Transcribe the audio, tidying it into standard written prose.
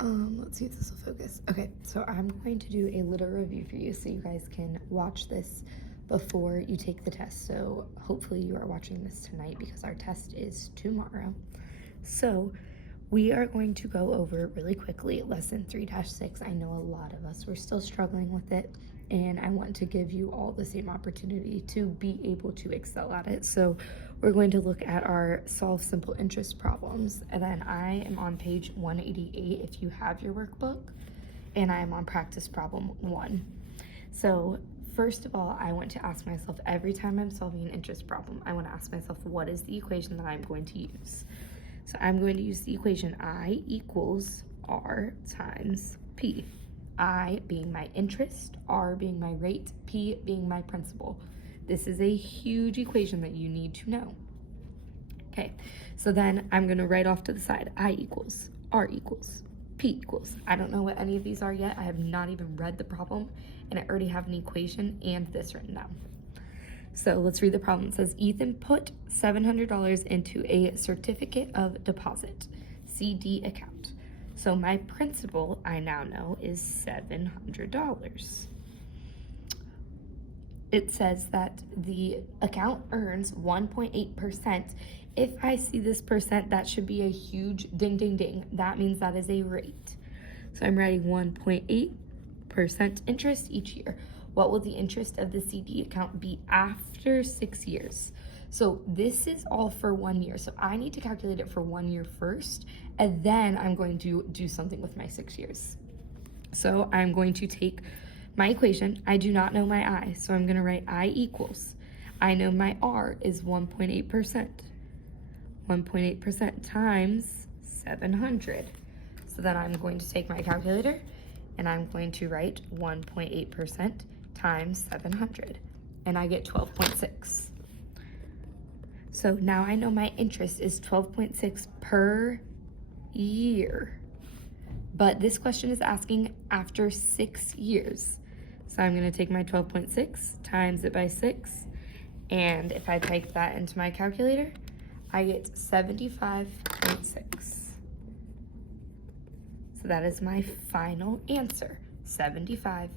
Let's see if this will focus. Okay, so I'm going to do a little review for you so you guys can watch this before you take the test. So hopefully you are watching this tonight because our test is tomorrow. So we are going to go over really quickly lesson 3-6. I know a lot of us were still struggling with it, and I want to give you all the same opportunity to be able to excel at it. So we're going to look at our solve simple interest problems, and then I am on page 188 if you have your workbook, and I am on practice problem 1. So first of all, I want to ask myself, every time I'm solving an interest problem, I want to ask myself, what is the equation that I'm going to use? So I'm going to use the equation I equals R times P. I being my interest, R being my rate, P being my principal. This is a huge equation that you need to know. Okay, so then I'm gonna write off to the side, I equals, R equals, P equals. I don't know what any of these are yet. I have not even read the problem, and I already have an equation and this written down. So let's read the problem. It says, Ethan put $700 into a certificate of deposit, CD account. So my principal, I now know, is $700. It says that the account earns 1.8%. If I see this percent, that should be a huge ding, ding, ding. That means that is a rate. So I'm writing 1.8% interest each year. What will the interest of the CD account be after 6 years? So this is all for 1 year. So I need to calculate it for 1 year first, and then I'm going to do something with my 6 years. So I'm going to take my equation. I do not know my I, so I'm going to write I equals. I know my R is 1.8%. 1.8% times 700. So then I'm going to take my calculator and I'm going to write 1.8% times 700, and I get 12.6. So now I know my interest is 12.6 per year, but this question is asking after 6 years. So I'm going to take my 12.6, times it by 6, and if I type that into my calculator, I get 75.6. So that is my final answer, 75.6.